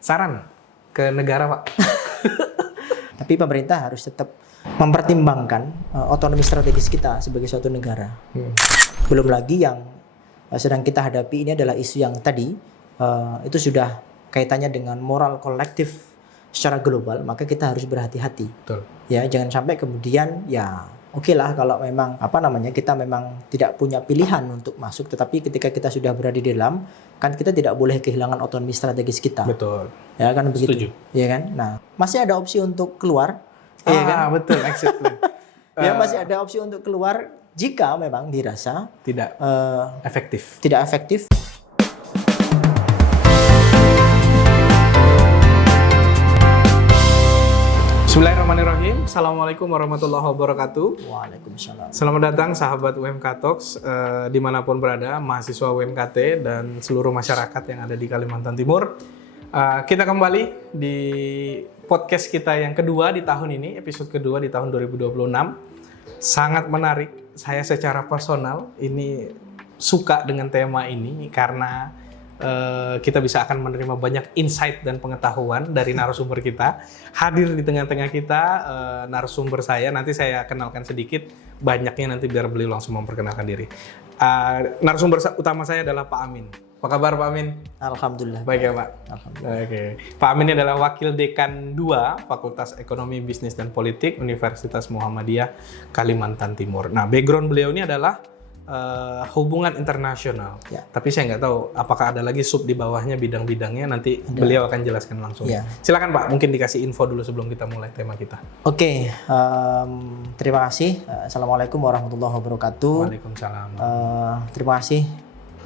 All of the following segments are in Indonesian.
saran ke negara, Pak. Tapi pemerintah harus tetap mempertimbangkan otonomi strategis kita sebagai suatu negara. Belum lagi yang sedang kita hadapi ini adalah isu yang tadi itu sudah kaitannya dengan moral kolektif secara global, maka kita harus berhati-hati. Betul. Ya, jangan sampai kemudian ya oke lah kalau memang kita memang tidak punya pilihan untuk masuk, tetapi ketika kita sudah berada di dalam, kan kita tidak boleh kehilangan otonomi strategis kita. Betul. Ya kan begitu. Setuju. Ya kan? Nah, masih ada opsi untuk keluar. Ya kan? Betul, exit plan. Ya masih ada opsi untuk keluar jika memang dirasa Tidak efektif. tidak efektif. Bismillahirrahmanirrahim. Assalamualaikum warahmatullahi wabarakatuh. Waalaikumsalam. Selamat datang sahabat UMK Talks dimanapun berada, mahasiswa UMKT dan seluruh masyarakat yang ada di Kalimantan Timur. Kita kembali di podcast kita yang kedua di tahun ini, episode kedua di tahun 2026. Sangat menarik. Saya secara personal ini suka dengan tema ini karena kita bisa akan menerima banyak insight dan pengetahuan dari narasumber kita. Hadir di tengah-tengah kita narasumber saya, nanti saya kenalkan sedikit, banyaknya nanti biar beliau langsung memperkenalkan diri. Narasumber utama saya adalah Pak Amin. Apa kabar Pak Amin? Alhamdulillah. Baik ya Pak? Alhamdulillah. Oke. Pak Amin ini adalah Wakil Dekan 2 Fakultas Ekonomi, Bisnis, dan Politik Universitas Muhammadiyah Kalimantan Timur. Nah, background beliau ini adalah hubungan internasional. Ya. Tapi saya nggak tahu apakah ada lagi sub di bawahnya bidang-bidangnya, nanti beliau akan jelaskan langsung. Ya. Silakan Pak, mungkin dikasih info dulu sebelum kita mulai tema kita. Oke, terima kasih. Assalamualaikum warahmatullahi wabarakatuh. Waalaikumsalam. Terima kasih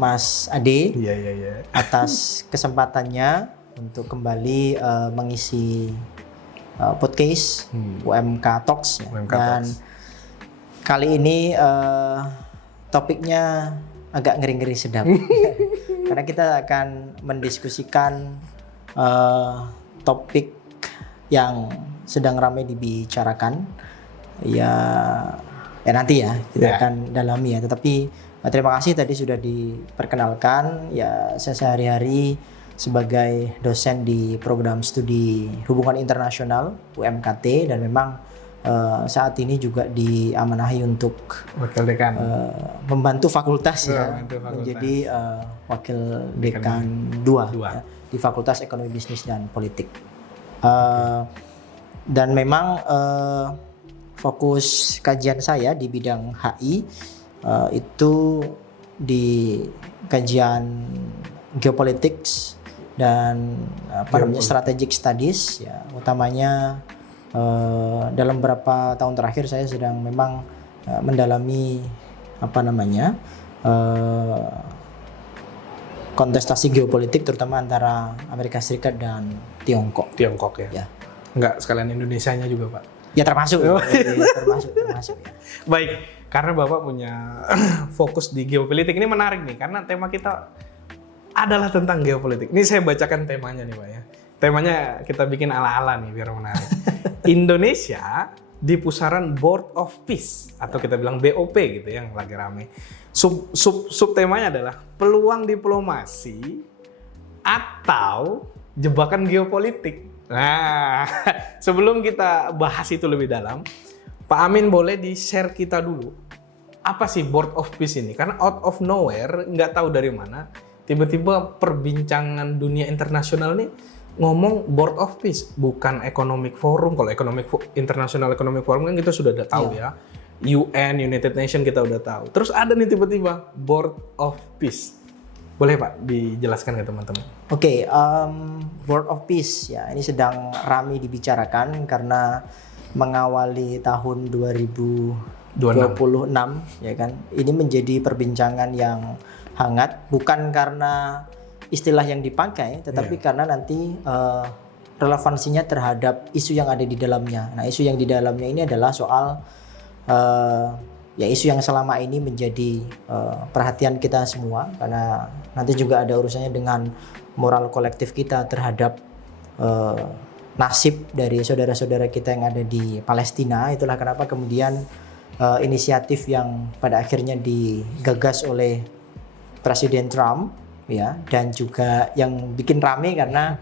Mas Ade Iya. atas kesempatannya untuk kembali mengisi podcast UMK Talks. Ya. UMK Dan Talks. Kali ini topiknya agak ngeri-ngeri sedap. Karena kita akan mendiskusikan topik yang sedang ramai dibicarakan. Ya nanti ya kita akan dalami ya. Tetapi terima kasih tadi sudah diperkenalkan. Ya, saya sehari-hari sebagai dosen di program studi hubungan internasional UMKT dan memang saat ini juga diamanahi untuk Wakil Dekan membantu fakultas membantu fakultas. Menjadi Wakil Dekan 2 ya, di Fakultas Ekonomi, Bisnis, dan Politik. Dan memang fokus kajian saya di bidang HI itu di kajian geopolitics dan strategic studies ya, utamanya dalam beberapa tahun terakhir saya sedang memang mendalami kontestasi geopolitik terutama antara Amerika Serikat dan Tiongkok ya. Enggak sekalian Indonesianya juga Pak? Ya termasuk termasuk ya. Baik, karena Bapak punya fokus di geopolitik, ini menarik nih karena tema kita adalah tentang geopolitik. Ini saya bacakan temanya nih Pak ya. Temanya kita bikin ala-ala nih biar menarik. Indonesia di pusaran Board of Peace atau kita bilang BOP gitu yang lagi rame. Sub temanya adalah peluang diplomasi atau jebakan geopolitik. Nah, sebelum kita bahas itu lebih dalam, Pak Amin boleh di-share kita dulu. Apa sih Board of Peace ini? Karena out of nowhere, nggak tahu dari mana, tiba-tiba perbincangan dunia internasional nih ngomong Board of Peace, bukan Economic Forum. Kalau International Economic Forum kan kita sudah udah tahu ya. UN, United Nations kita udah tahu. Terus ada nih tiba-tiba Board of Peace. Boleh Pak dijelaskan ke teman-teman? Oke, Board of Peace ya ini sedang ramai dibicarakan karena mengawali tahun 2026 ya kan. Ini menjadi perbincangan yang hangat bukan karena istilah yang dipakai, tetapi karena nanti relevansinya terhadap isu yang ada di dalamnya. Nah, isu yang di dalamnya ini adalah soal isu yang selama ini menjadi perhatian kita semua, karena nanti juga ada urusannya dengan moral kolektif kita terhadap nasib dari saudara-saudara kita yang ada di Palestina. Itulah kenapa kemudian inisiatif yang pada akhirnya digagas oleh Presiden Trump ya, dan juga yang bikin rame karena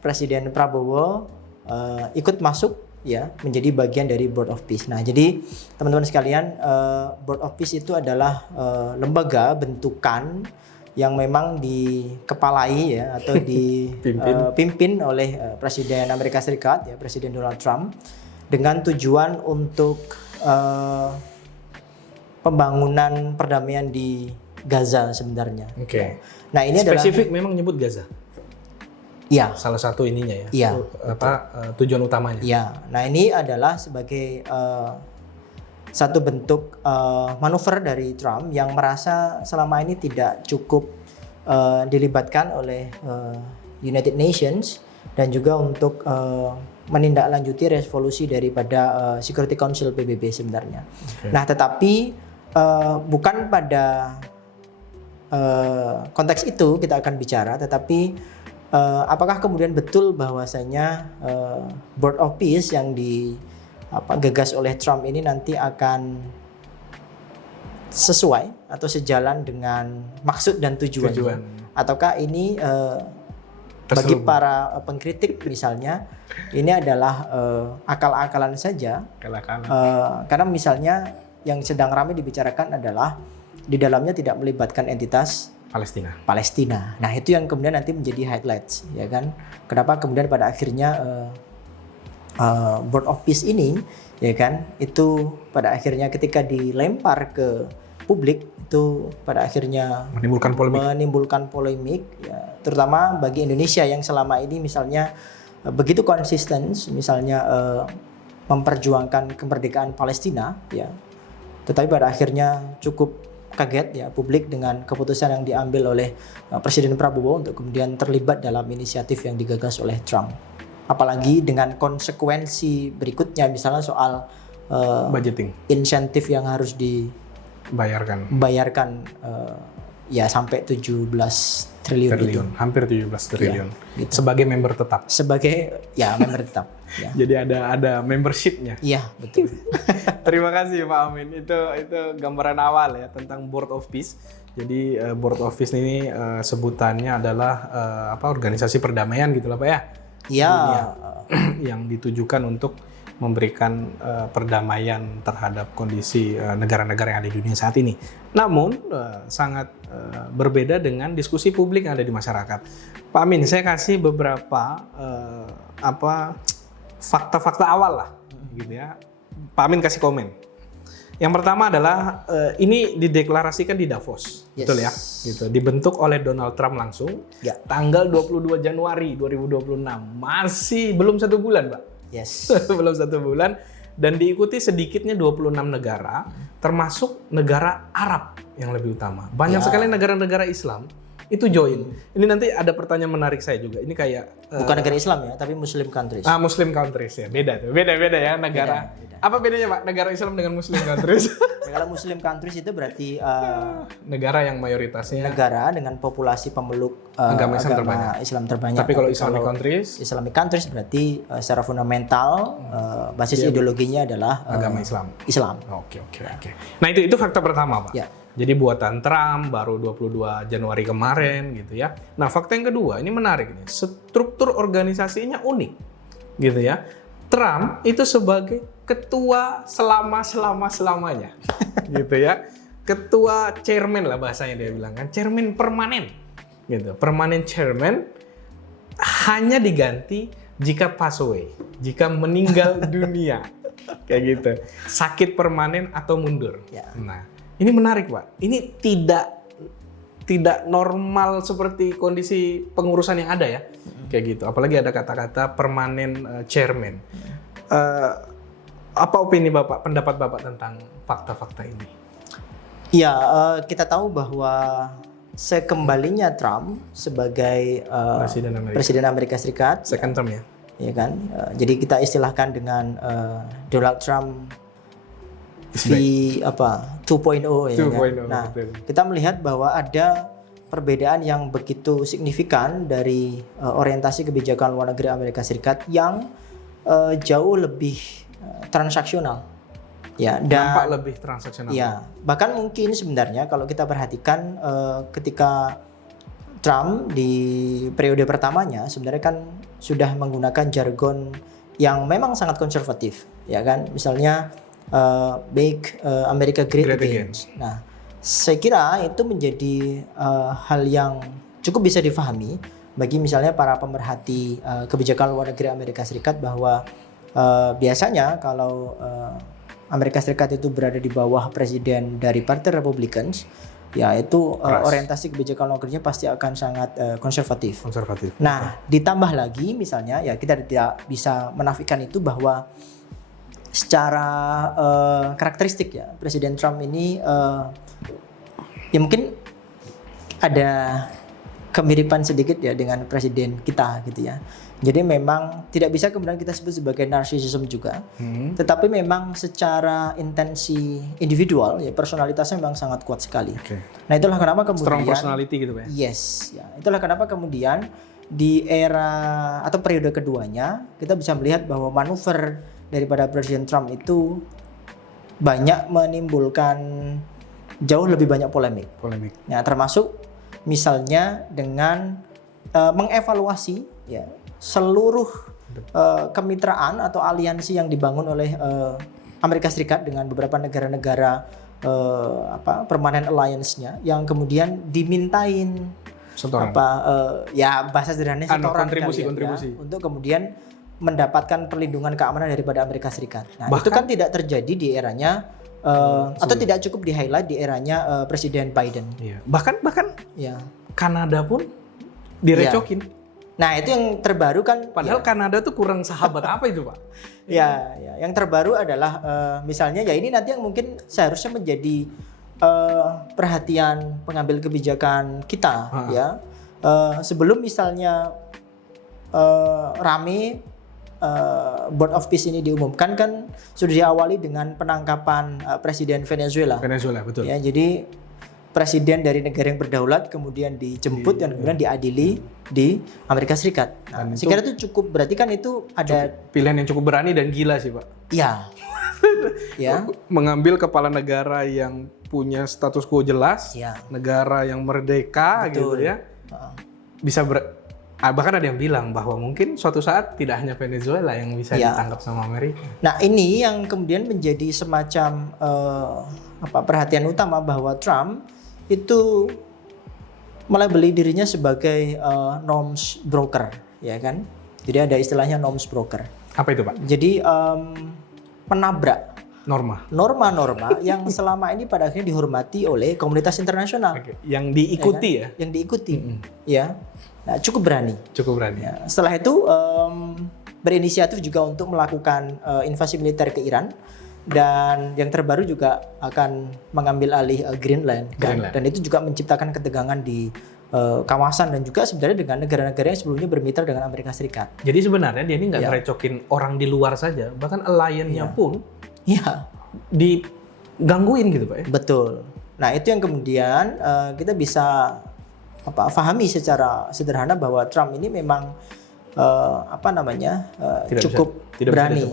Presiden Prabowo ikut masuk ya menjadi bagian dari Board of Peace. Nah, jadi teman-teman sekalian, Board of Peace itu adalah lembaga bentukan yang memang dikepalai ya atau dipimpin oleh Presiden Amerika Serikat ya, Presiden Donald Trump, dengan tujuan untuk pembangunan perdamaian di Gaza sebenarnya. Oke. Nah, ini spesifik memang nyebut Gaza. Iya. Salah satu ininya ya. Iya. Tujuan utamanya. Iya. Nah, ini adalah sebagai satu bentuk manuver dari Trump yang merasa selama ini tidak cukup dilibatkan oleh United Nations dan juga untuk menindaklanjuti resolusi daripada Security Council PBB sebenarnya. Okay. Nah, tetapi bukan pada konteks itu kita akan bicara, tetapi apakah kemudian betul bahwasanya Board of Peace yang digagas oleh Trump ini nanti akan sesuai atau sejalan dengan maksud dan tujuannya? Ataukah ini bagi para pengkritik misalnya ini adalah akal-akalan saja? Karena misalnya yang sedang ramai dibicarakan adalah di dalamnya tidak melibatkan entitas Palestina. Nah, itu yang kemudian nanti menjadi highlights, ya kan? Kenapa kemudian pada akhirnya Board of Peace ini, ya kan? Itu pada akhirnya ketika dilempar ke publik itu pada akhirnya menimbulkan polemik, ya, terutama bagi Indonesia yang selama ini misalnya begitu konsisten, misalnya memperjuangkan kemerdekaan Palestina, ya. Tetapi pada akhirnya cukup kaget ya publik dengan keputusan yang diambil oleh Presiden Prabowo untuk kemudian terlibat dalam inisiatif yang digagas oleh Trump. Apalagi dengan konsekuensi berikutnya misalnya soal budgeting, insentif yang harus dibayarkan ya sampai 17 triliun. Hampir 17 triliun. Ya, gitu. Sebagai member tetap. Member tetap. Ya. Jadi ada membershipnya. Iya, betul. Terima kasih Pak Amin. Itu gambaran awal ya tentang Board of Peace. Jadi Board of Peace ini sebutannya adalah organisasi perdamaian gitu lah Pak ya. Iya. Yang ditujukan untuk memberikan perdamaian terhadap kondisi negara-negara yang ada di dunia saat ini. Namun sangat berbeda dengan diskusi publik yang ada di masyarakat. Pak Amin, saya kasih beberapa fakta-fakta awal lah, gitu ya. Pak Amin kasih komen. Yang pertama adalah ini dideklarasikan di Davos, betul ya? Gitu. Dibentuk oleh Donald Trump langsung, tanggal 22 Januari 2026. Masih belum 1 bulan, Pak. Yes. Belum 1 bulan. Dan diikuti sedikitnya 26 negara, termasuk negara Arab yang lebih utama. Banyak sekali negara-negara Islam itu join. Ini nanti ada pertanyaan menarik saya juga. Ini kayak bukan negara Islam ya, tapi Muslim countries. Muslim countries ya. Beda ya negara. Beda. Apa bedanya Pak negara Islam dengan Muslim countries? Kalau Muslim countries itu berarti negara yang mayoritasnya negara dengan populasi pemeluk agama Islam terbanyak. Tapi kalau Islamic countries berarti secara fundamental basis ideologinya adalah agama Islam. Oke. Nah, itu fakta pertama, Pak. Ya. Jadi buatan Trump baru 22 Januari kemarin gitu ya. Nah, fakta yang kedua ini menarik nih. Struktur organisasinya unik gitu ya. Trump itu sebagai ketua selamanya gitu ya. Ketua chairman lah bahasanya dia bilang kan. Chairman permanen gitu. Permanent chairman hanya diganti jika pass away, jika meninggal dunia. Kayak gitu. Sakit permanen atau mundur. Ya. Nah, ini menarik, Pak. Ini tidak normal seperti kondisi pengurusan yang ada ya. Kayak gitu. Apalagi ada kata-kata permanent chairman. Apa opini Bapak, pendapat Bapak tentang fakta-fakta ini? Ya, kita tahu bahwa sekembalinya Trump sebagai Presiden Amerika Serikat. Second term ya. Ya kan. Jadi kita istilahkan dengan Donald Trump 2.0 ya kan? Nah, kita melihat bahwa ada perbedaan yang begitu signifikan dari orientasi kebijakan luar negeri Amerika Serikat yang jauh lebih transaksional. Ya, dampak lebih transaksional. Ya, bahkan mungkin sebenarnya kalau kita perhatikan ketika Trump di periode pertamanya sebenarnya kan sudah menggunakan jargon yang memang sangat konservatif, ya kan? Misalnya Make America Great Again. Nah, saya kira itu menjadi hal yang cukup bisa difahami bagi misalnya para pemerhati kebijakan luar negeri Amerika Serikat, bahwa biasanya kalau Amerika Serikat itu berada di bawah presiden dari Partai Republicans, ya itu orientasi kebijakan luar negerinya pasti akan sangat konservatif. Nah, ditambah lagi misalnya, ya kita tidak bisa menafikan itu bahwa secara karakteristik ya Presiden Trump ini ya mungkin ada kemiripan sedikit ya dengan presiden kita gitu ya. Jadi memang tidak bisa kemudian kita sebut sebagai narcissism juga, tetapi memang secara intensi individual ya personalitasnya memang sangat kuat sekali. Nah itulah kenapa kemudian strong personality gitu Pak. Yes, ya itulah kenapa kemudian di era atau periode keduanya kita bisa melihat bahwa manuver daripada Presiden Trump itu banyak menimbulkan jauh lebih banyak polemik. Ya termasuk misalnya dengan mengevaluasi ya seluruh kemitraan atau aliansi yang dibangun oleh Amerika Serikat dengan beberapa negara-negara permanent alliance-nya, yang kemudian dimintain ya bahasa sederhananya setoran kontribusi ya, untuk kemudian mendapatkan perlindungan keamanan daripada Amerika Serikat. Nah, itu kan tidak terjadi di eranya atau tidak cukup di highlight di eranya Presiden Biden. Iya. Bahkan ya. Kanada pun direcokin. Ya. Nah itu yang terbaru kan. Padahal ya. Kanada tuh kurang sahabat apa itu Pak? Ya, yang terbaru adalah misalnya ya ini nanti yang mungkin seharusnya menjadi perhatian pengambil kebijakan kita ya. Sebelum misalnya rame Board of Peace ini diumumkan kan sudah diawali dengan penangkapan Presiden Venezuela. Betul. Ya, jadi presiden dari negara yang berdaulat kemudian dijemput dan kemudian diadili di Amerika Serikat. Nah, saya kira itu cukup, berarti kan itu ada pilihan yang cukup berani dan gila sih Pak. Iya. Ya. Mengambil kepala negara yang punya status quo jelas, negara yang merdeka. Betul. Gitu ya. Bisa bahkan ada yang bilang bahwa mungkin suatu saat tidak hanya Venezuela yang bisa ditangkap sama Amerika. Nah ini yang kemudian menjadi semacam perhatian utama, bahwa Trump itu melabeli dirinya sebagai norms broker, ya kan? Jadi ada istilahnya norms broker. Apa itu Pak? Jadi menabrak norma-norma yang selama ini pada akhirnya dihormati oleh komunitas internasional. Yang diikuti ya? Yang diikuti, ya. Nah, cukup berani. Ya. Setelah itu berinisiatif juga untuk melakukan invasi militer ke Iran. Dan yang terbaru juga akan mengambil alih Greenland. Dan itu juga menciptakan ketegangan di kawasan dan juga sebenarnya dengan negara-negara yang sebelumnya bermitra dengan Amerika Serikat. Jadi sebenarnya dia ini nggak ngerecokin orang di luar saja, bahkan alliance-nya pun digangguin gitu Pak ya? Betul. Nah itu yang kemudian kita bisa pahami secara sederhana bahwa Trump ini memang cukup berani.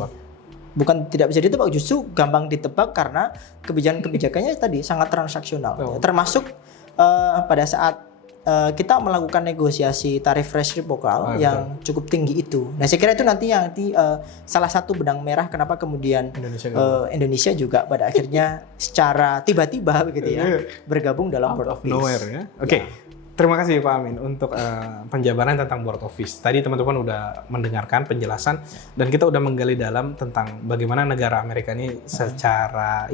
Bukan tidak bisa ditebak, justru gampang ditebak karena kebijakan-kebijakannya tadi sangat transaksional. Termasuk pada saat kita melakukan negosiasi tarif resiprokal yang cukup tinggi itu. Nah saya kira itu nanti salah satu benang merah kenapa kemudian Indonesia juga pada akhirnya secara tiba-tiba begitu ya bergabung dalam Board of Peace. Nowhere ya. Oke. Terima kasih Pak Amin untuk penjabaran tentang Board of Peace. Tadi teman-teman udah mendengarkan penjelasan dan kita udah menggali dalam tentang bagaimana negara Amerika ini secara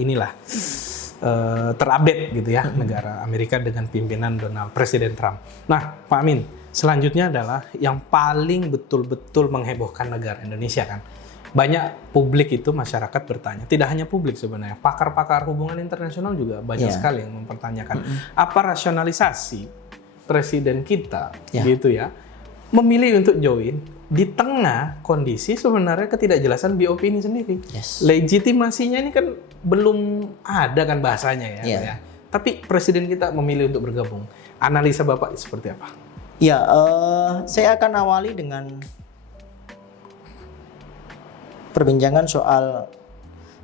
terupdate gitu ya, negara Amerika dengan pimpinan Presiden Trump. Nah, Pak Amin, selanjutnya adalah yang paling betul-betul menghebohkan negara Indonesia kan. Banyak publik itu masyarakat bertanya, tidak hanya publik sebenarnya, pakar-pakar hubungan internasional juga banyak sekali yang mempertanyakan apa rasionalisasi presiden kita gitu ya memilih untuk join di tengah kondisi sebenarnya ketidakjelasan BOP ini sendiri. Legitimasinya ini kan belum ada kan bahasanya ya. Tapi presiden kita memilih untuk bergabung. Analisa Bapak seperti apa? Ya, saya akan awali dengan perbincangan soal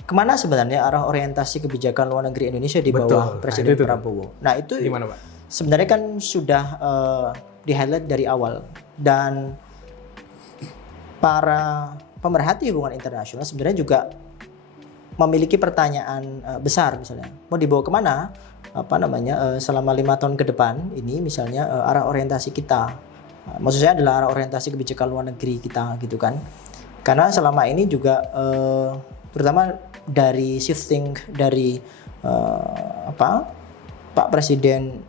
kemana sebenarnya arah orientasi kebijakan luar negeri Indonesia di bawah Presiden Prabowo. Nah itu gimana Pak? sebenarnya kan sudah di-highlight dari awal, dan para pemerhati hubungan internasional sebenarnya juga memiliki pertanyaan besar, misalnya mau dibawa kemana selama 5 tahun ke depan ini, misalnya arah orientasi kita. Maksud saya adalah arah orientasi kebijakan luar negeri kita gitu kan. Karena selama ini juga terutama dari shifting dari Pak Presiden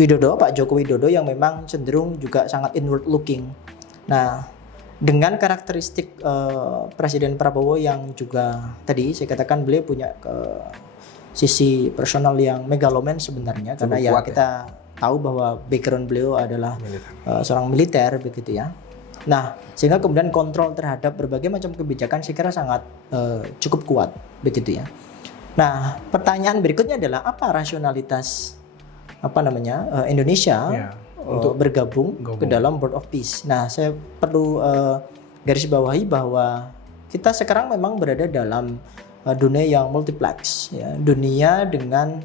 Widodo, Pak Joko Widodo yang memang cenderung juga sangat inward looking. Nah, dengan karakteristik Presiden Prabowo yang juga tadi saya katakan beliau punya sisi personal yang megaloman sebenarnya, karena ya kita tahu bahwa background beliau adalah seorang militer begitu ya. Nah, sehingga kemudian kontrol terhadap berbagai macam kebijakan saya kira sangat cukup kuat begitu ya. Nah, pertanyaan berikutnya adalah apa rasionalitas Indonesia untuk bergabung ke dalam Board of Peace. Nah, saya perlu garis bawahi bahwa kita sekarang memang berada dalam dunia yang multiplex, ya, dunia dengan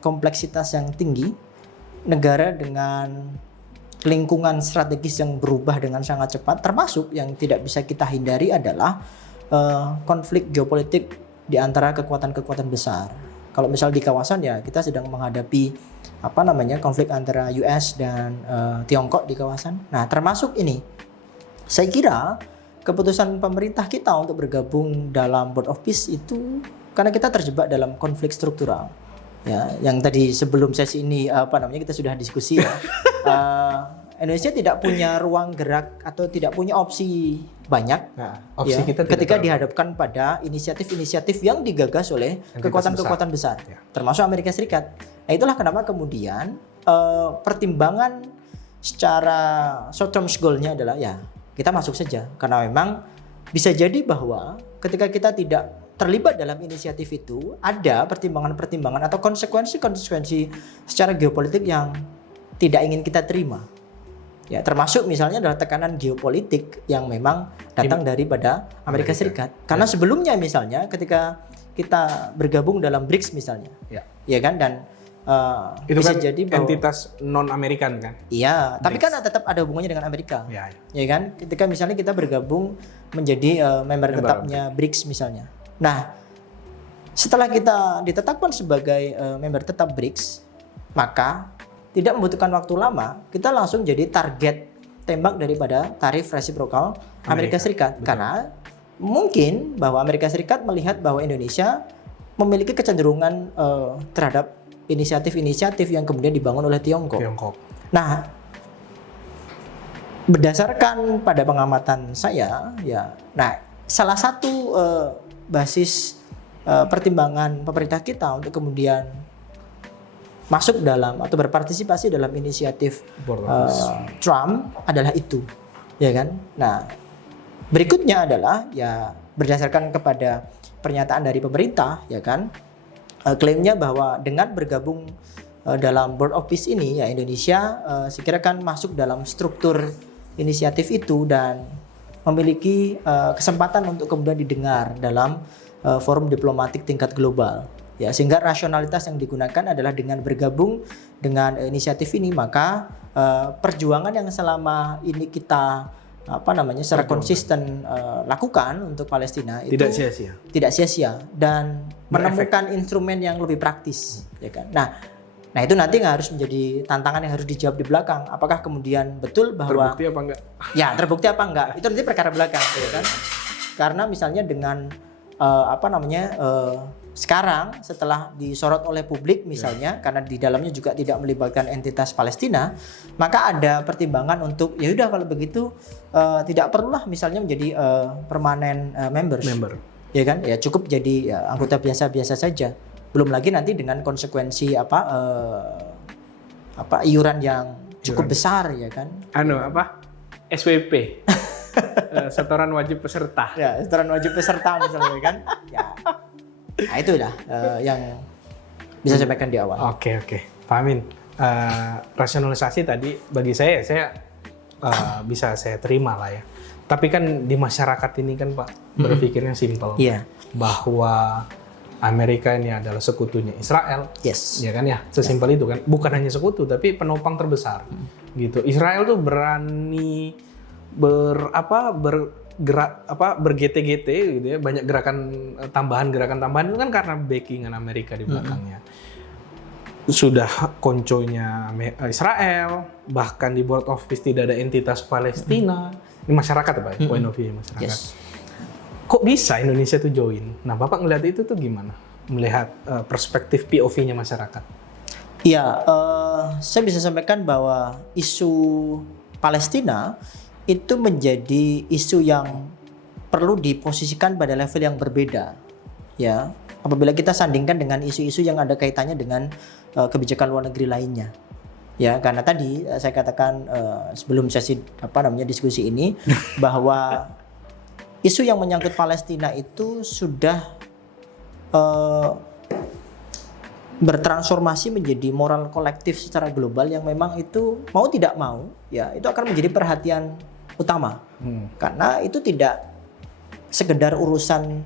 kompleksitas yang tinggi, negara dengan lingkungan strategis yang berubah dengan sangat cepat, termasuk yang tidak bisa kita hindari adalah konflik geopolitik di antara kekuatan-kekuatan besar. Kalau misal di kawasan ya kita sedang menghadapi konflik antara US dan Tiongkok di kawasan. Nah, termasuk ini saya kira keputusan pemerintah kita untuk bergabung dalam Board of Peace itu karena kita terjebak dalam konflik struktural. Ya, yang tadi sebelum sesi ini kita sudah diskusi ya. Indonesia tidak punya ruang gerak atau tidak punya opsi banyak. Nah, opsi kita ketika dihadapkan pada inisiatif-inisiatif yang digagas oleh kekuatan-kekuatan besar, ya, termasuk Amerika Serikat. Nah, itulah kenapa kemudian pertimbangan secara short term goal-nya adalah ya kita masuk saja, karena memang bisa jadi bahwa ketika kita tidak terlibat dalam inisiatif itu ada pertimbangan-pertimbangan atau konsekuensi-konsekuensi secara geopolitik yang tidak ingin kita terima. Ya, termasuk misalnya adalah tekanan geopolitik yang memang datang daripada Amerika Serikat. Karena sebelumnya misalnya ketika kita bergabung dalam BRICS misalnya, ya kan, dan itu bisa kan jadi bahwa entitas non Amerikan kan? Iya, tapi kan tetap ada hubungannya dengan Amerika. Ya kan? Ketika misalnya kita bergabung menjadi member tetapnya BRICS misalnya. Nah, setelah kita ditetapkan sebagai member tetap BRICS, maka tidak membutuhkan waktu lama, kita langsung jadi target tembak daripada tarif resiprokal Amerika Serikat. Betul. Karena mungkin bahwa Amerika Serikat melihat bahwa Indonesia memiliki kecenderungan terhadap inisiatif-inisiatif yang kemudian dibangun oleh Tiongkok. Nah, berdasarkan pada pengamatan saya, ya, nah salah satu basis pertimbangan pemerintah kita untuk kemudian masuk dalam atau berpartisipasi dalam inisiatif Trump adalah itu, ya kan? Nah, berikutnya adalah ya berdasarkan kepada pernyataan dari pemerintah, ya kan? Klaimnya bahwa dengan bergabung dalam Board of Peace ini ya Indonesia sekira kan masuk dalam struktur inisiatif itu dan memiliki kesempatan untuk kemudian didengar dalam forum diplomatik tingkat global. Ya, sehingga rasionalitas yang digunakan adalah dengan bergabung dengan inisiatif ini, maka perjuangan yang selama ini kita secara konsisten lakukan untuk Palestina itu tidak sia-sia dan menemukan instrumen yang lebih praktis, ya kan. Nah itu nanti harus menjadi tantangan yang harus dijawab di belakang. Apakah kemudian betul bahwa terbukti apa enggak? Ya, terbukti apa enggak? Itu nanti perkara belakang, ya kan. Karena misalnya dengan sekarang setelah disorot oleh publik misalnya, karena di dalamnya juga tidak melibatkan entitas Palestina, maka ada pertimbangan untuk ya udah kalau begitu tidak perlulah misalnya menjadi permanen member, ya kan, ya cukup jadi anggota biasa-biasa saja. Belum lagi nanti dengan konsekuensi iuran yang cukup besar, ya kan. SWP. Setoran wajib peserta. Ya, setoran wajib peserta misalnya, kan. Ya. Nah, itulah yang bisa saya sampaikan di awal. Oke. Pak Amin, rasionalisasi tadi bagi saya bisa saya terima lah ya. Tapi kan di masyarakat ini kan Pak berpikirnya simpel. Iya. Bahwa Amerika ini adalah sekutunya Israel. Yes. Ya kan ya, sesimpel itu kan. Bukan hanya sekutu tapi penopang terbesar. Gitu. Israel tuh berani berGT-GT gitu ya, banyak gerakan tambahan itu kan karena backingan Amerika di belakangnya. Sudah konconya Israel, bahkan di Board of Peace tidak ada entitas Palestina. Ini masyarakat Pak, point of view masyarakat. Yes. Kok bisa Indonesia tuh join? Nah, Bapak ngelihat itu tuh gimana? Melihat perspektif POV-nya masyarakat. Iya, saya bisa sampaikan bahwa isu Palestina itu menjadi isu yang perlu diposisikan pada level yang berbeda, ya. Apabila kita sandingkan dengan isu-isu yang ada kaitannya dengan kebijakan luar negeri lainnya, ya. Karena tadi saya katakan sebelum sesi diskusi ini bahwa isu yang menyangkut Palestina itu sudah bertransformasi menjadi moral kolektif secara global yang memang itu mau tidak mau, ya, itu akan menjadi perhatian utama. Karena itu tidak sekedar urusan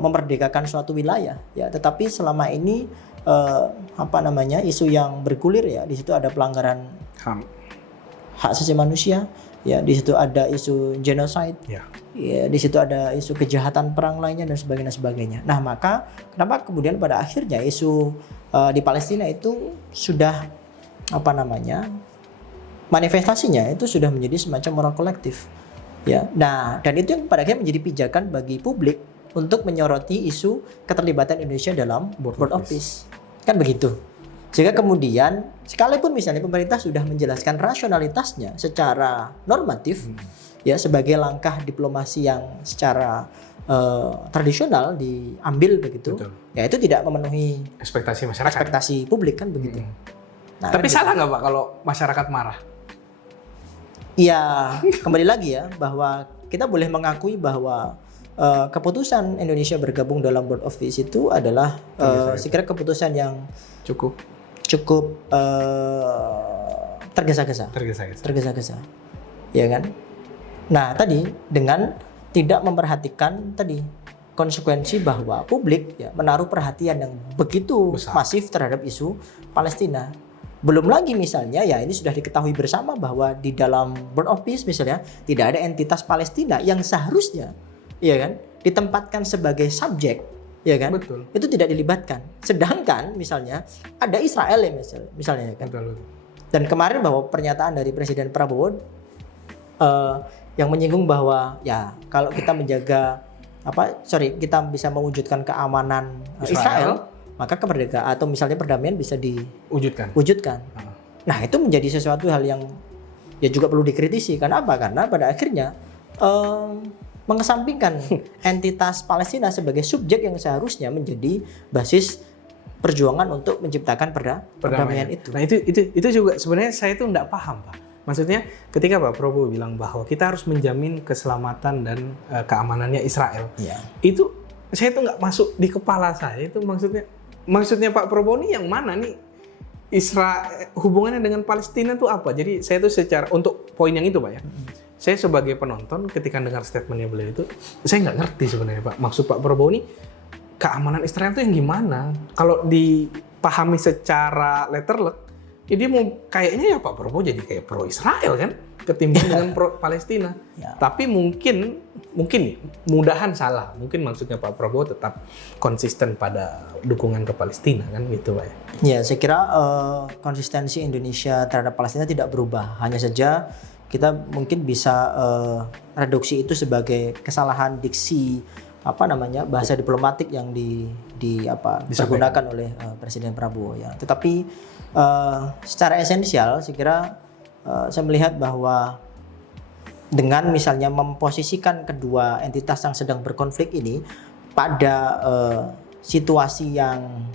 memerdekakan suatu wilayah, ya, tetapi selama ini isu yang bergulir, ya, di situ ada pelanggaran hak asasi manusia, ya, di situ ada isu genocide, ya, di situ ada isu kejahatan perang lainnya dan sebagainya. Nah, maka kenapa kemudian pada akhirnya isu di Palestina itu sudah manifestasinya itu sudah menjadi semacam moral kolektif, ya. Nah, dan itu yang pada akhirnya menjadi pijakan bagi publik untuk menyoroti isu keterlibatan Indonesia dalam Board of Peace. Kan begitu. Sehingga kemudian sekalipun misalnya pemerintah sudah menjelaskan rasionalitasnya secara normatif, ya, sebagai langkah diplomasi yang secara tradisional diambil begitu. Betul. Ya, itu tidak memenuhi ekspektasi masyarakat, ekspektasi publik, kan begitu. Nah, tapi kan salah nggak Pak kalau masyarakat marah? Ya, kembali lagi ya, bahwa kita boleh mengakui bahwa keputusan Indonesia bergabung dalam Board of Peace itu adalah sekira keputusan yang cukup tergesa-gesa, ya kan? Nah, tadi dengan tidak memperhatikan tadi konsekuensi bahwa publik, ya, menaruh perhatian yang begitu masif terhadap isu Palestina. Belum lagi misalnya, ya, ini sudah diketahui bersama bahwa di dalam Board of Peace misalnya tidak ada entitas Palestina yang seharusnya, ya kan, ditempatkan sebagai subjek, ya kan? Betul. Itu tidak dilibatkan. Sedangkan misalnya ada Israel ya misalnya, kan. Betul. Dan kemarin bahwa pernyataan dari Presiden Prabowo yang menyinggung bahwa, ya, kalau kita kita bisa mewujudkan keamanan Israel, maka kemerdekaan atau misalnya perdamaian bisa diwujudkan. Nah, itu menjadi sesuatu hal yang ya juga perlu dikritisi. Karena apa? Karena pada akhirnya mengesampingkan entitas Palestina sebagai subjek yang seharusnya menjadi basis perjuangan untuk menciptakan perdamaian itu. Nah, itu juga sebenarnya saya itu enggak paham, Pak. Maksudnya ketika Pak Prabowo bilang bahwa kita harus menjamin keselamatan dan keamanannya Israel, ya, itu saya itu nggak masuk di kepala saya. Itu maksudnya Pak Prabowo ini yang mana nih? Israel hubungannya dengan Palestina itu apa? Jadi saya itu secara untuk poin yang itu, Pak, ya. Saya sebagai penonton ketika dengar statementnya beliau itu, saya nggak ngerti sebenarnya, Pak. Maksud Pak Prabowo ini keamanan Israel itu yang gimana? Kalau dipahami secara letterlek, ya dia mau kayaknya ya Pak Prabowo jadi kayak pro Israel kan, ketimbang dengan pro Palestina. Ya. Tapi mungkin nih, mudahan salah. Mungkin maksudnya Pak Prabowo tetap konsisten pada dukungan ke Palestina kan gitu, Pak. Ya, saya kira konsistensi Indonesia terhadap Palestina tidak berubah. Hanya saja kita mungkin bisa reduksi itu sebagai kesalahan diksi bahasa diplomatik yang dipergunakan oleh Presiden Prabowo, ya. Tetapi secara esensial saya kira saya melihat bahwa dengan misalnya memposisikan kedua entitas yang sedang berkonflik ini pada situasi yang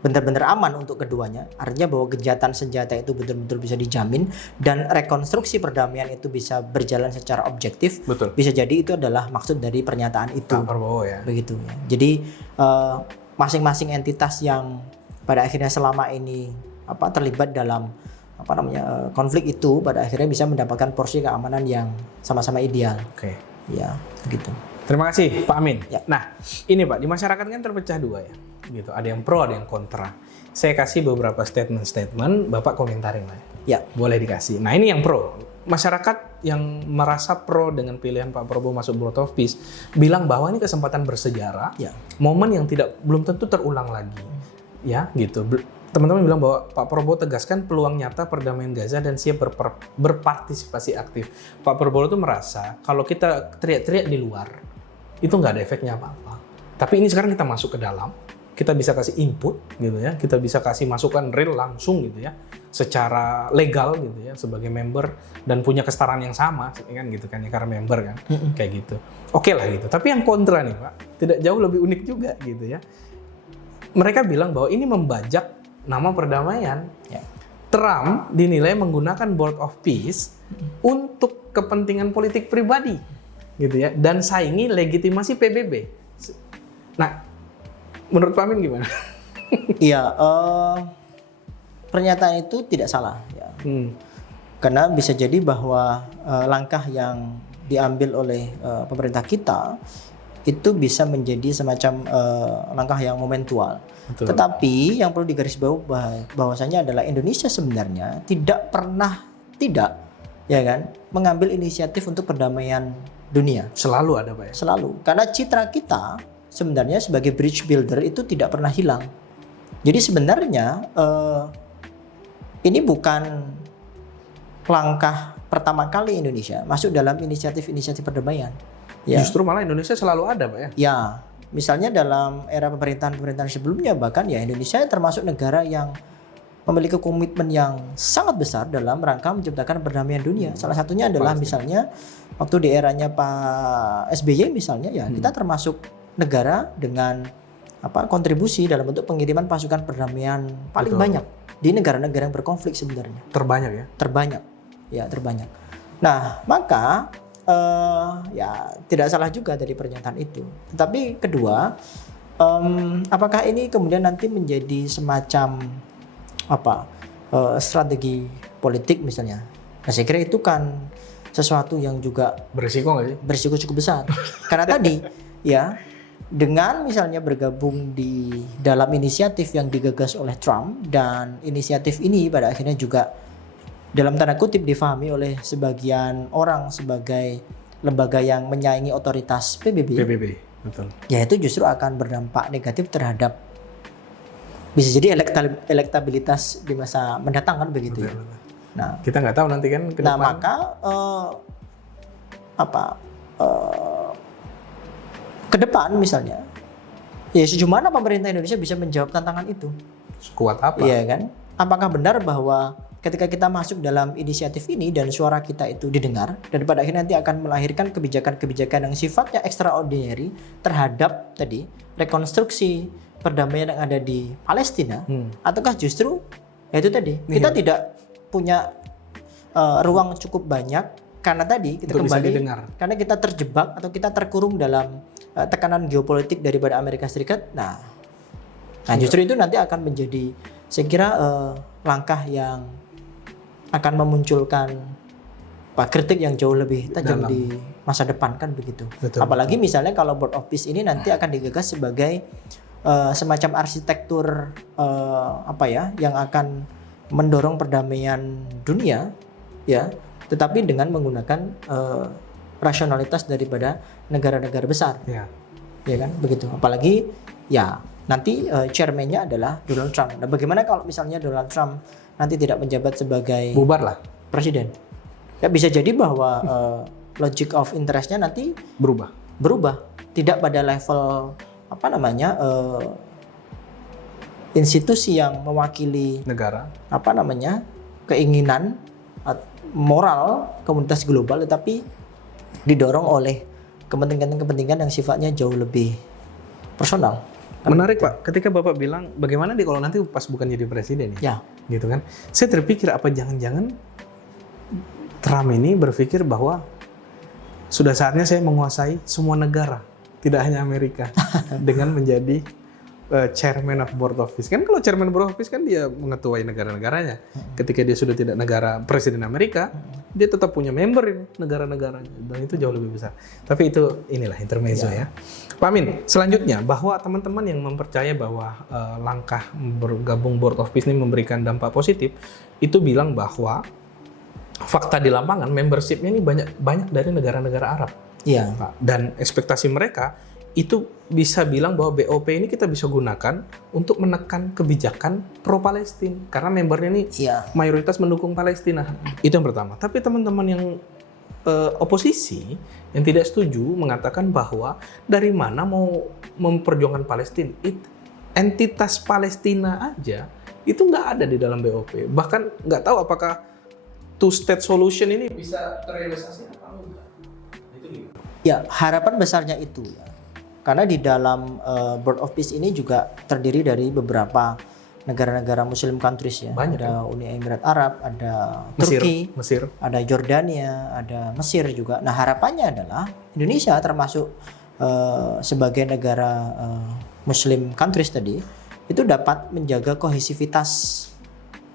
benar-benar aman untuk keduanya, artinya bahwa gencatan senjata itu betul-betul bisa dijamin dan rekonstruksi perdamaian itu bisa berjalan secara objektif. Betul. Bisa jadi itu adalah maksud dari pernyataan itu. Pak Prabowo, ya. Begitu, ya. Jadi masing-masing entitas yang pada akhirnya selama ini terlibat dalam konflik itu pada akhirnya bisa mendapatkan porsi keamanan yang sama-sama ideal. Oke. Ya, begitu. Terima kasih Pak Amin. Ya. Nah, ini Pak, di masyarakat kan terpecah dua ya. Gitu. Ada yang pro, ada yang kontra. Saya kasih beberapa statement, Bapak komentarin lah. Ya. Boleh dikasih. Nah, ini yang pro. Masyarakat yang merasa pro dengan pilihan Pak Prabowo masuk Board of Peace bilang bahwa ini kesempatan bersejarah, Ya. momen yang belum tentu terulang lagi. Ya, gitu. Teman-teman bilang bahwa Pak Prabowo tegaskan peluang nyata perdamaian Gaza dan siap berpartisipasi aktif. Pak Prabowo itu merasa kalau kita teriak-teriak di luar, itu nggak ada efeknya apa-apa. Tapi ini sekarang kita masuk ke dalam, kita bisa kasih input gitu ya, kita bisa kasih masukan real langsung gitu ya, secara legal gitu ya, sebagai member dan punya kesetaraan yang sama kan gitu kan ya, karena member kan, kayak gitu. Oke lah gitu. Tapi yang kontra nih Pak, tidak jauh lebih unik juga gitu ya. Mereka bilang bahwa ini membajak nama perdamaian. Ya. Trump dinilai menggunakan Board of Peace untuk kepentingan politik pribadi, gitu ya, dan saingi legitimasi PBB. Nah, menurut Pak Amin gimana? Iya, pernyataan itu tidak salah. Ya. Karena bisa jadi bahwa langkah yang diambil oleh pemerintah kita itu bisa menjadi semacam langkah yang momentual. Betul. Tetapi yang perlu digarisbawahi bahwasanya adalah Indonesia sebenarnya tidak pernah ya kan mengambil inisiatif untuk perdamaian dunia. Selalu ada Pak ya? Selalu. Karena citra kita sebenarnya sebagai bridge builder itu tidak pernah hilang. Jadi sebenarnya ini bukan langkah pertama kali Indonesia masuk dalam inisiatif-inisiatif perdamaian. Ya. Justru malah Indonesia selalu ada Pak ya? Ya, misalnya dalam era pemerintahan-pemerintahan sebelumnya bahkan ya Indonesia termasuk negara yang memiliki komitmen yang sangat besar dalam rangka menciptakan perdamaian dunia. Salah satunya adalah misalnya waktu di eranya Pak SBY misalnya ya kita termasuk negara dengan kontribusi dalam bentuk pengiriman pasukan perdamaian paling banyak di negara-negara yang berkonflik sebenarnya. Terbanyak ya? Terbanyak. Nah, maka ya tidak salah juga dari pernyataan itu. Tetapi kedua, apakah ini kemudian nanti menjadi semacam strategi politik misalnya? Nah, saya kira itu kan sesuatu yang juga berisiko nggak sih? Berisiko cukup besar. Karena tadi ya dengan misalnya bergabung di dalam inisiatif yang digagas oleh Trump dan inisiatif ini pada akhirnya juga dalam tanda kutip difahami oleh sebagian orang sebagai lembaga yang menyaingi otoritas PBB, betul. Ya itu justru akan berdampak negatif terhadap bisa jadi elektabilitas di masa mendatang kan begitu ya. Betul. Nah, kita nggak tahu nanti kan ke nah depan. maka ke depan misalnya ya sejauh mana pemerintah Indonesia bisa menjawab tantangan itu? Kuat apa? Iya kan? Apakah benar bahwa ketika kita masuk dalam inisiatif ini dan suara kita itu didengar dan pada akhirnya nanti akan melahirkan kebijakan-kebijakan yang sifatnya extraordinary terhadap tadi rekonstruksi perdamaian yang ada di Palestina, ataukah justru ya itu tadi kita tidak punya ruang cukup banyak karena tadi kita kembali karena kita terjebak atau kita terkurung dalam tekanan geopolitik daripada Amerika Serikat. Nah justru itu nanti akan menjadi saya kira langkah yang akan memunculkan kritik yang jauh lebih tajam di masa depan kan begitu. Betul, apalagi misalnya kalau Board of Peace ini nanti akan digagas sebagai semacam arsitektur yang akan mendorong perdamaian dunia ya, tetapi dengan menggunakan rasionalitas daripada negara-negara besar. Ya kan begitu. Apalagi ya nanti chairman-nya adalah Donald Trump. Nah, bagaimana kalau misalnya Donald Trump nanti tidak menjabat sebagai bubar lah presiden? Ya bisa jadi bahwa logic of interest-nya nanti berubah. Tidak pada level institusi yang mewakili negara, keinginan moral komunitas global, tetapi didorong oleh kepentingan-kepentingan yang sifatnya jauh lebih personal. Menarik Pak, ketika Bapak bilang bagaimana kalau nanti pas bukan jadi presiden ya, gitu kan? Saya terpikir apa jangan-jangan Trump ini berpikir bahwa sudah saatnya saya menguasai semua negara, tidak hanya Amerika, dengan menjadi chairman of board of peace. Kan kalau chairman board of peace kan dia mengetuai negara-negaranya. Ketika dia sudah tidak negara presiden Amerika, dia tetap punya member ini negara-negaranya dan itu jauh lebih besar. Tapi itu inilah intermezzo ya. Pak Amin, selanjutnya bahwa teman-teman yang mempercaya bahwa langkah bergabung board of peace ini memberikan dampak positif, itu bilang bahwa fakta di lapangan membership-nya ini banyak dari negara-negara Arab. Iya. Pak. Dan ekspektasi mereka itu bisa bilang bahwa BOP ini kita bisa gunakan untuk menekan kebijakan pro-Palestina karena membernya ini mayoritas mendukung Palestina. Itu yang pertama. Tapi teman-teman yang oposisi yang tidak setuju mengatakan bahwa dari mana mau memperjuangkan Palestina? Entitas Palestina aja itu nggak ada di dalam BOP. Bahkan nggak tahu apakah two-state solution ini bisa terrealisasi atau enggak. Itu gimana? Ya, harapan besarnya itu ya. Karena di dalam Board of Peace ini juga terdiri dari beberapa negara-negara Muslim countries ya. Banyak, ada Uni Emirat Arab, ada Turki, Mesir, ada Jordania, ada Mesir juga. Nah harapannya adalah Indonesia termasuk sebagai negara Muslim countries tadi itu dapat menjaga kohesivitas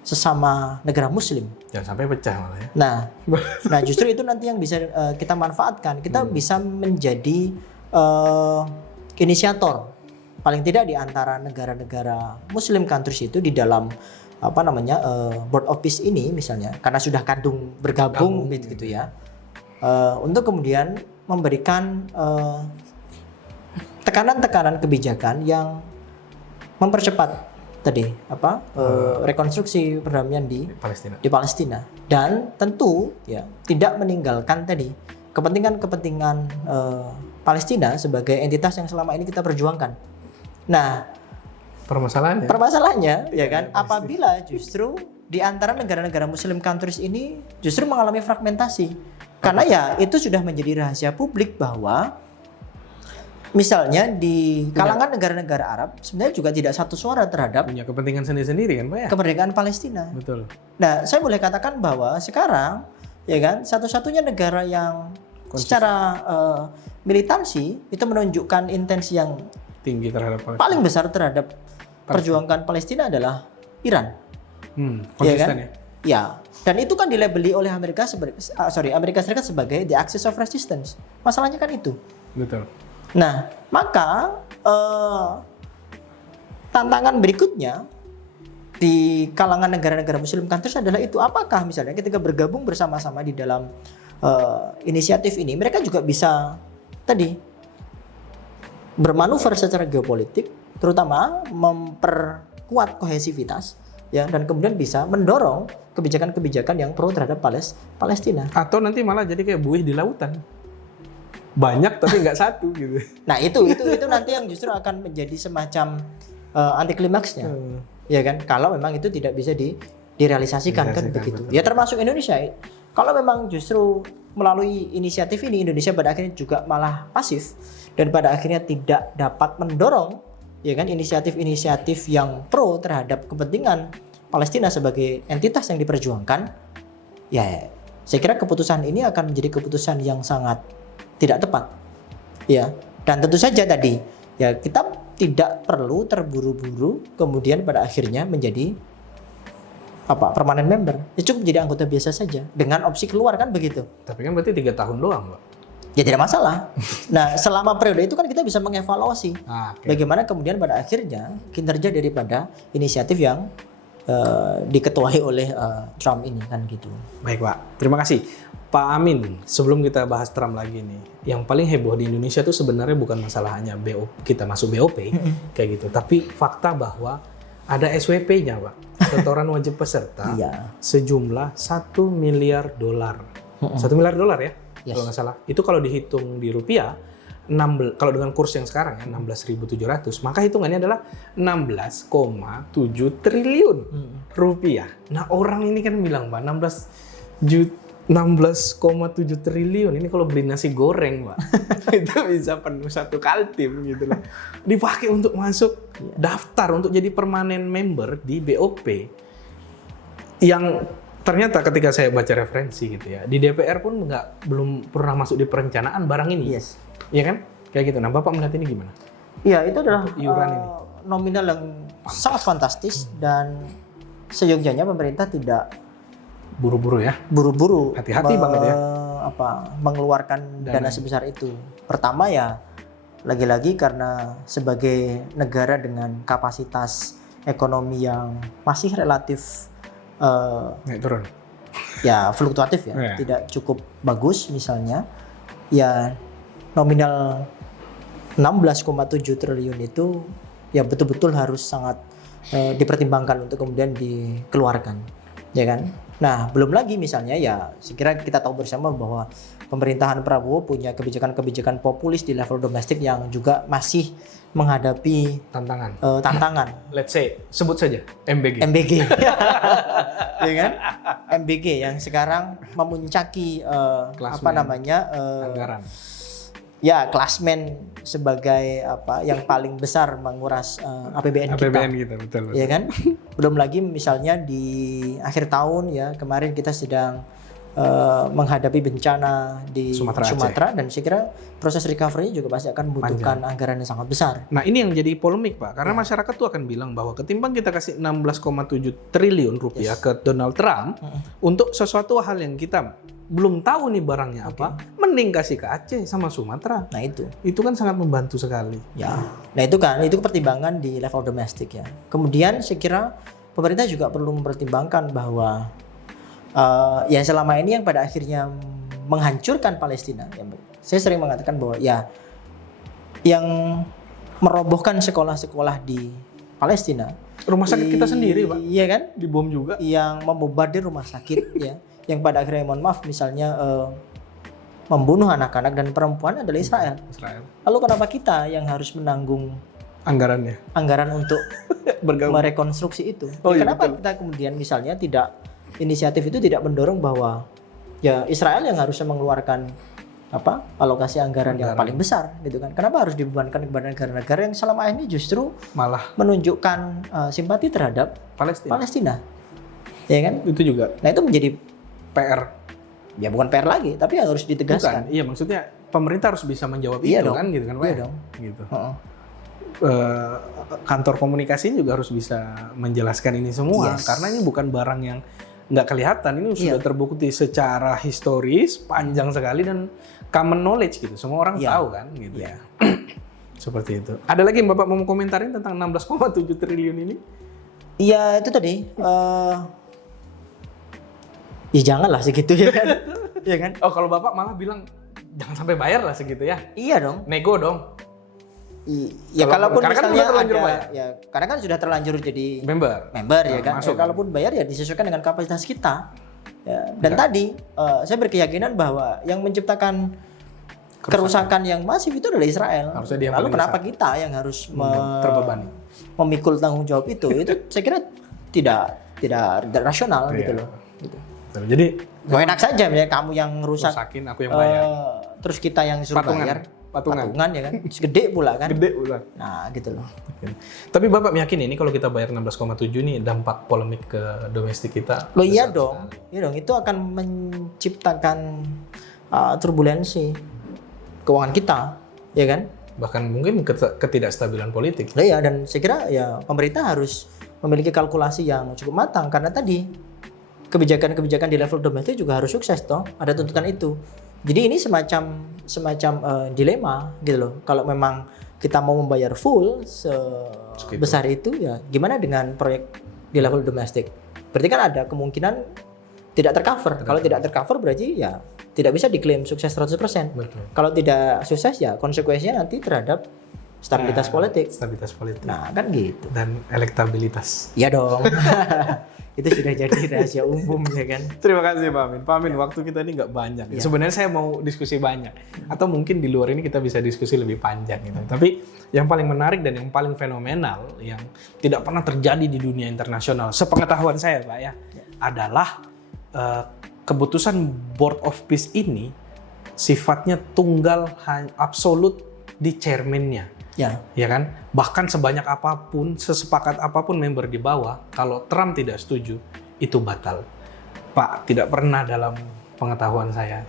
sesama negara Muslim. Jangan sampai pecah malah ya. Nah justru itu nanti yang bisa kita manfaatkan. Kita bisa menjadi inisiator paling tidak di antara negara-negara Muslim countries itu di dalam Board of Peace ini misalnya karena sudah kadung bergabung gitu ya untuk kemudian memberikan tekanan-tekanan kebijakan yang mempercepat tadi rekonstruksi perdamaian di Palestina dan tentu ya tidak meninggalkan tadi kepentingan Palestina sebagai entitas yang selama ini kita perjuangkan. Nah, permasalahannya ya kan apabila justru di antara negara-negara Muslim countries ini justru mengalami fragmentasi. Karena ya itu sudah menjadi rahasia publik bahwa misalnya di kalangan negara-negara Arab sebenarnya juga tidak satu suara terhadap punya kepentingan sendiri-sendiri kan Pak ya? Kemerdekaan Palestina. Betul. Nah, saya boleh katakan bahwa sekarang ya kan satu-satunya negara yang secara militansi itu menunjukkan intensi yang tinggi terhadap Palestina. Paling besar terhadap perjuangan Palestina adalah Iran. Konsisten ya? Ya, dan itu kan dilabeli oleh Amerika Serikat sebagai the axis of resistance. Masalahnya kan itu. Betul. Nah, maka tantangan berikutnya di kalangan negara-negara Muslim countries adalah itu apakah misalnya ketika bergabung bersama-sama di dalam inisiatif ini mereka juga bisa tadi bermanuver secara geopolitik terutama memperkuat kohesivitas ya dan kemudian bisa mendorong kebijakan-kebijakan yang pro terhadap Palestina atau nanti malah jadi kayak buih di lautan banyak tapi nggak satu gitu. Nah itu nanti yang justru akan menjadi semacam anti klimaksnya ya kan kalau memang itu tidak bisa direalisasikan kan begitu. Betul. Ya termasuk Indonesia. Kalau memang justru melalui inisiatif ini Indonesia pada akhirnya juga malah pasif dan pada akhirnya tidak dapat mendorong ya kan inisiatif-inisiatif yang pro terhadap kepentingan Palestina sebagai entitas yang diperjuangkan, ya saya kira keputusan ini akan menjadi keputusan yang sangat tidak tepat. Ya, dan tentu saja tadi ya kita tidak perlu terburu-buru kemudian pada akhirnya menjadi permanen member. Ya cukup jadi anggota biasa saja dengan opsi keluar kan begitu. Tapi kan berarti 3 tahun doang, Pak. Ya tidak masalah. Nah, selama periode itu kan kita bisa mengevaluasi bagaimana kemudian pada akhirnya kinerja daripada inisiatif yang diketuai oleh Trump ini kan gitu. Baik, Pak. Terima kasih. Pak Amin, sebelum kita bahas Trump lagi nih, yang paling heboh di Indonesia itu sebenarnya bukan masalah hanya kita masuk BOP kayak gitu, tapi fakta bahwa ada SWP-nya, Pak. Setoran wajib peserta sejumlah $1 miliar. $1 miliar ya? Kalau nggak salah. Itu kalau dihitung di rupiah, kalau dengan kurs yang sekarang ya 16.700, maka hitungannya adalah 16,7 triliun rupiah. Nah, orang ini kan bilang, Pak, 16,7 triliun ini kalau beli nasi goreng, Pak. Itu bisa penuh satu kaltim gitu loh. Dipakai untuk masuk daftar untuk jadi permanen member di BOP. Yang ternyata ketika saya baca referensi gitu ya, di DPR pun belum pernah masuk di perencanaan barang ini. Iya kan? Kayak gitu. Nah, Bapak melihat ini gimana? Iya, itu adalah iuran ini. nominal yang sangat fantastis dan seyogyanya pemerintah tidak Buru-buru ya. buru-buru Hati-hati banget ya. mengeluarkan dana sebesar itu. Pertama ya lagi-lagi karena sebagai negara dengan kapasitas ekonomi yang masih relatif Naik turun. ya fluktuatif ya, Iya. tidak cukup bagus misalnya, ya nominal 16,7 triliun itu ya betul-betul harus sangat dipertimbangkan untuk kemudian dikeluarkan, ya kan? Nah, belum lagi misalnya ya, sekira kita tahu bersama bahwa pemerintahan Prabowo punya kebijakan-kebijakan populis di level domestik yang juga masih menghadapi tantangan. Let's say, sebut saja MBG. MBG, ya kan? MBG yang sekarang memuncaki Anggaran. ya klasmen sebagai yang paling besar menguras APBN kita. APBN gitu, betul. Ya kan? Belum lagi misalnya di akhir tahun ya kemarin kita sedang menghadapi bencana di Sumatera dan saya kira proses recovery juga pasti akan membutuhkan anggaran yang sangat besar. Nah, ini yang jadi polemik, Pak. Karena masyarakat tuh akan bilang bahwa ketimbang kita kasih 16,7 triliun rupiah ke Donald Trump untuk sesuatu hal yang kita belum tahu nih barangnya apa, mending kasih ke Aceh sama Sumatera. Nah, itu kan sangat membantu sekali. ya. Nah, itu pertimbangan di level domestik ya. Kemudian saya kira pemerintah juga perlu mempertimbangkan bahwa ya selama ini yang pada akhirnya menghancurkan Palestina ya, saya sering mengatakan bahwa ya yang merobohkan sekolah-sekolah di Palestina, Rumah sakit kita sendiri, Pak, iya kan, dibom juga. yang membombardir rumah sakit ya, yang pada akhirnya mohon maaf misalnya membunuh anak-anak dan perempuan adalah Israel. Lalu kenapa kita yang harus menanggung anggaran untuk merekonstruksi itu? Kenapa kita kemudian misalnya inisiatif itu tidak mendorong bahwa ya Israel yang harusnya mengeluarkan alokasi anggaran yang paling besar gitu kan? Kenapa harus dibebankan kepada negara-negara yang selama ini justru malah menunjukkan simpati terhadap Palestina? Ya kan? Itu juga. Nah, itu menjadi PR. Ya bukan PR lagi, tapi yang harus ditegaskan. Bukan. Iya, maksudnya pemerintah harus bisa menjawab Iya itu dong. kan, gitu kan, Pak? Iya dong. Gitu. Kantor komunikasi juga harus bisa menjelaskan ini semua, karena ini bukan barang yang nggak kelihatan. Ini sudah terbukti secara historis panjang sekali dan common knowledge gitu, semua orang tahu kan, gitu ya. Seperti itu. Ada lagi yang Bapak mau komentarin tentang 16,7 triliun ini? Iya, itu tadi. Ya janganlah segitu ya kan. Iya kan? Oh, kalau Bapak malah bilang jangan sampai bayar lah segitu ya. Iya dong. Nego dong. Ya kalaupun karena kan misalnya terlanjur ada bayar. ya karena kan sudah terlanjur jadi member ya kan. Ya, kalaupun bayar ya disesuaikan dengan kapasitas kita. Ya, dan tadi saya berkeyakinan bahwa yang menciptakan kerusakan yang masif itu adalah Israel. Lalu kenapa kita yang harus terbebani memikul tanggung jawab itu? Itu saya kira tidak rasional gitu loh. Gitu. Jadi enak saja ya kamu yang rusakin, aku yang bayar. Terus kita yang suruh bayar. Patungan ya kan, gede pula kan. Gede pula. Nah gitu loh. Tapi Bapak yakin ini kalau kita bayar 16,7 nih dampak polemik ke domestik kita? Loh iya dong, itu akan menciptakan turbulensi keuangan kita, ya kan? Bahkan mungkin ketidakstabilan politik. Nah, iya, dan saya kira ya pemerintah harus memiliki kalkulasi yang cukup matang karena tadi kebijakan-kebijakan di level domestik juga harus sukses toh, ada tuntutan itu. Jadi ini semacam dilema gitu loh. Kalau memang kita mau membayar full sebesar itu ya gimana dengan proyek di level domestik? Berarti kan ada kemungkinan tidak tercover. Kalau tidak tercover berarti ya tidak bisa diklaim sukses 100%. Betul. Kalau tidak sukses ya konsekuensinya nanti terhadap stabilitas politik. Nah, kan gitu. Dan elektabilitas. Iya dong. Itu sudah jadi rahasia umum ya kan. Terima kasih Pak Amin. Pak Amin, waktu kita ini nggak banyak. Ya. Sebenarnya saya mau diskusi banyak. Atau mungkin di luar ini kita bisa diskusi lebih panjang gitu. Tapi yang paling menarik dan yang paling fenomenal yang tidak pernah terjadi di dunia internasional, sepengetahuan saya Pak ya, adalah keputusan Board of Peace ini sifatnya tunggal, absolut di chairman-nya. Ya kan? Bahkan sebanyak apapun, sesepakat apapun member di bawah, kalau Trump tidak setuju, itu batal. Pak, tidak pernah dalam pengetahuan saya,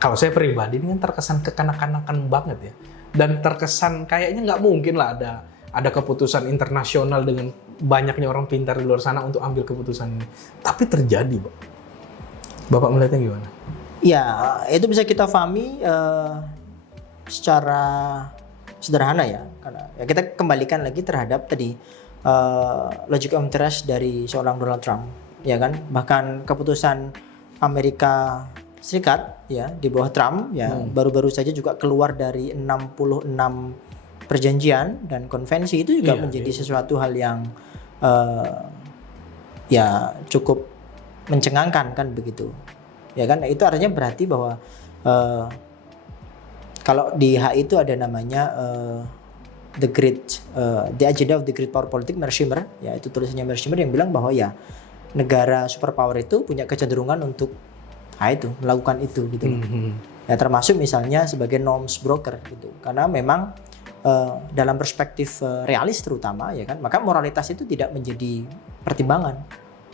kalau saya pribadi ini kan terkesan kekanak-kanakan banget ya. Dan terkesan kayaknya nggak mungkin lah ada ada keputusan internasional dengan banyaknya orang pintar di luar sana untuk ambil keputusan ini. Tapi terjadi, Pak. Bapak melihatnya gimana? Ya, itu bisa kita pahami secara sederhana ya, karena ya kita kembalikan lagi terhadap tadi logic of interest dari seorang Donald Trump, ya kan? Bahkan keputusan Amerika Serikat ya di bawah Trump ya baru-baru saja juga keluar dari 66 perjanjian dan konvensi, itu juga menjadi sesuatu hal yang ya cukup mencengangkan kan begitu. Ya kan, itu artinya berarti bahwa kalau di HI itu ada namanya the agenda of the great power politic, Mearsheimer, ya itu tulisannya Mearsheimer yang bilang bahwa ya negara superpower itu punya kecenderungan untuk itu melakukan itu gitu. Ya termasuk misalnya sebagai norms broker gitu. Karena memang dalam perspektif realis terutama ya kan, maka moralitas itu tidak menjadi pertimbangan.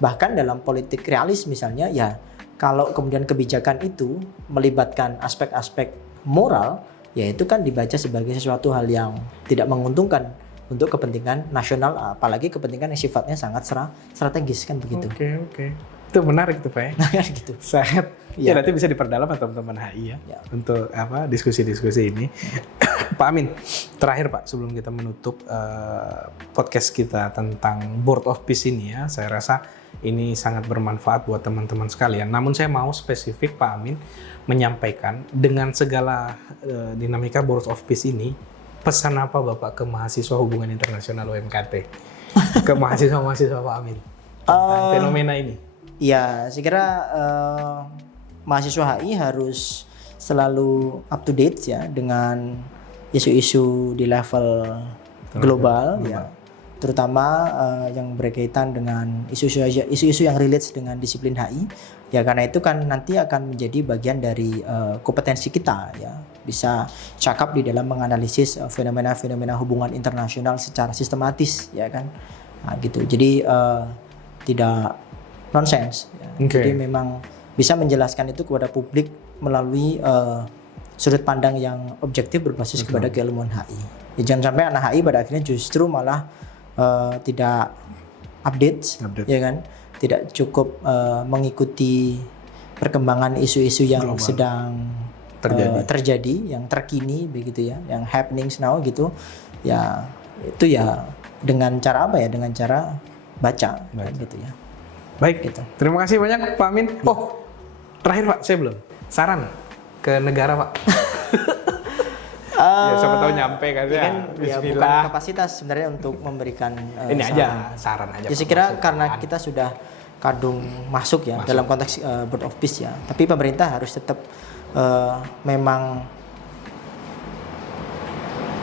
Bahkan dalam politik realis misalnya ya, kalau kemudian kebijakan itu melibatkan aspek-aspek moral, ya itu kan dibaca sebagai sesuatu hal yang tidak menguntungkan untuk kepentingan nasional, apalagi kepentingan yang sifatnya sangat strategis kan begitu. Oke. Itu menarik tuh, Pak ya. Gitu. Sangat. Ya nanti bisa diperdalam teman-teman HI ya untuk diskusi-diskusi ini. Pak Amin, terakhir Pak, sebelum kita menutup podcast kita tentang Board of Peace ini ya, saya rasa ini sangat bermanfaat buat teman-teman sekalian. Namun saya mau spesifik Pak Amin menyampaikan dengan segala dinamika Board of Peace ini, pesan apa Bapak ke mahasiswa hubungan internasional UMKT, ke mahasiswa-mahasiswa Pak Amin tentang fenomena ini? Ya, saya kira mahasiswa HI harus selalu up to date ya dengan isu-isu di level global ya, terutama yang berkaitan dengan isu-isu yang relate dengan disiplin HI ya, karena itu kan nanti akan menjadi bagian dari kompetensi kita ya, bisa cakap di dalam menganalisis fenomena-fenomena hubungan internasional secara sistematis ya kan, nah, gitu. Jadi tidak nonsense ya. Jadi memang bisa menjelaskan itu kepada publik melalui sudut pandang yang objektif berbasis kepada keilmuan HI. Ya, jangan sampai anak HI pada akhirnya justru malah tidak update, ya kan, tidak cukup mengikuti perkembangan isu-isu yang global sedang terjadi, yang terkini begitu ya, yang happenings now gitu. Ya itu ya dengan cara apa ya? Dengan cara baca. Gitu ya. Baik, gitu. Terima kasih banyak Pak Amin. Oh, terakhir Pak, saya belum. Saran ke negara Pak. Ya siapa tahu nyampe kan ya. Ya bukan kapasitas sebenarnya untuk memberikan ini aja saran aja. Ya, saya kira karena kita sudah kadung masuk ya dalam konteks Board of Peace ya. Tapi pemerintah harus tetap memang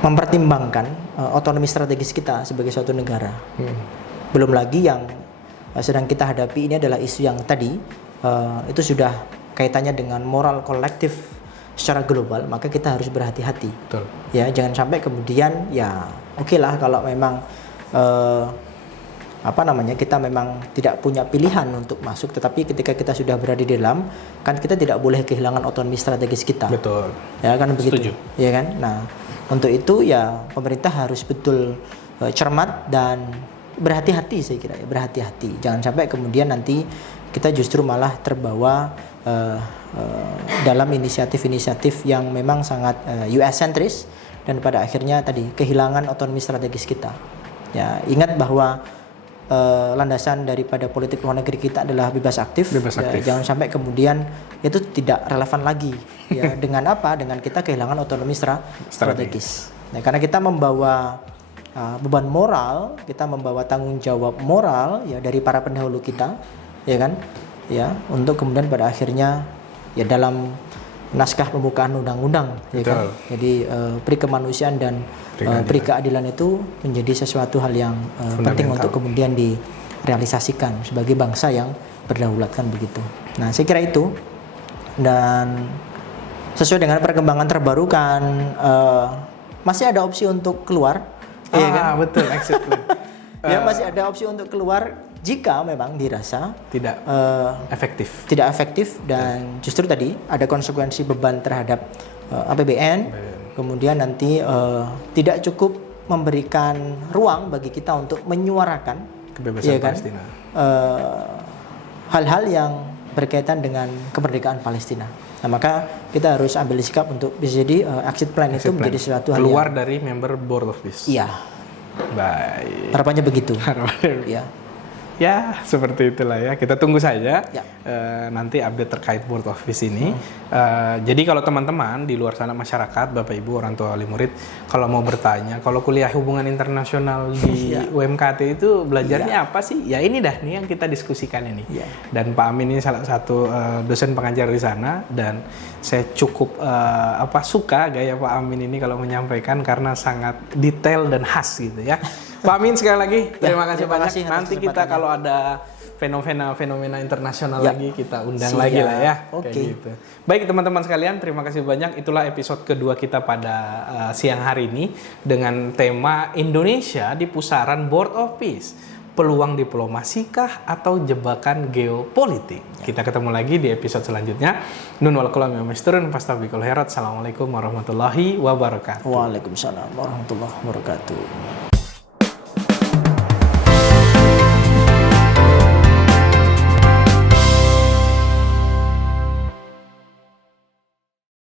mempertimbangkan otonomi strategis kita sebagai suatu negara. Belum lagi yang sedang kita hadapi ini adalah isu yang tadi itu sudah kaitannya dengan moral kolektif secara global, maka kita harus berhati-hati. Betul. Ya, jangan sampai kemudian ya oke lah kalau memang kita memang tidak punya pilihan untuk masuk, tetapi ketika kita sudah berada di dalam, kan kita tidak boleh kehilangan otonomi strategis kita. Betul. Ya kan begitu. Setuju. Ya kan. Nah, untuk itu ya pemerintah harus betul cermat dan berhati-hati, saya kira ya, berhati-hati. Jangan sampai kemudian nanti kita justru malah terbawa dalam inisiatif-inisiatif yang memang sangat US sentris dan pada akhirnya tadi kehilangan otonomi strategis kita. Ya, ingat bahwa landasan daripada politik luar negeri kita adalah bebas aktif. Ya, jangan sampai kemudian itu tidak relevan lagi. Ya, dengan apa? Dengan kita kehilangan otonomi strategis. Nah, karena kita membawa beban moral, kita membawa tanggung jawab moral ya dari para pendahulu kita, ya kan? Ya, untuk kemudian pada akhirnya ya dalam naskah pembukaan undang-undang, ya kan? Jadi pri kemanusiaan dan pri keadilan itu menjadi sesuatu hal yang penting untuk kemudian direalisasikan sebagai bangsa yang berdaulat kan begitu. Nah, saya kira itu, dan sesuai dengan perkembangan terbaru kan masih ada opsi untuk keluar. Iya kan? Betul, exit plan. Ya, masih ada opsi untuk keluar jika memang dirasa tidak efektif dan justru tadi ada konsekuensi beban terhadap APBN. Kemudian nanti tidak cukup memberikan ruang bagi kita untuk menyuarakan Kebebasan ya kan, Palestina. hal-hal yang berkaitan dengan kemerdekaan Palestina. Nah, maka kita harus ambil sikap untuk bisa jadi exit plan itu menjadi suatu hal keluar yang dari member Board of Peace. iya. Baik. Harapannya begitu. Ya. Ya, seperti itulah ya. Kita tunggu saja Ya. nanti update terkait Board of Peace ini. Jadi kalau teman-teman di luar sana masyarakat, Bapak Ibu, orang tua wali murid, kalau mau bertanya, kalau kuliah hubungan internasional di UMKT itu belajarnya apa sih? Ya ini dah nih yang kita diskusikan ini. Ya. Dan Pak Amin ini salah satu dosen pengajar di sana dan saya cukup suka gaya Pak Amin ini kalau menyampaikan karena sangat detail dan khas gitu ya. Pak Amin sekali lagi terima kasih terima banyak. kasih atas Nanti kita kesempatannya. kalau ada fenomena internasional Ya. lagi kita undang Siap. lagi lah ya. Oke. Kayak gitu. Baik teman-teman sekalian, terima kasih banyak. Itulah episode kedua kita pada siang hari ini dengan tema Indonesia di pusaran Board of Peace. Peluang diplomasikah atau jebakan geopolitik? Kita ketemu lagi di episode selanjutnya. Nun wal qalam ya misturun fastabikul khairat. Assalamualaikum warahmatullahi wabarakatuh. Waalaikumsalam warahmatullahi wabarakatuh.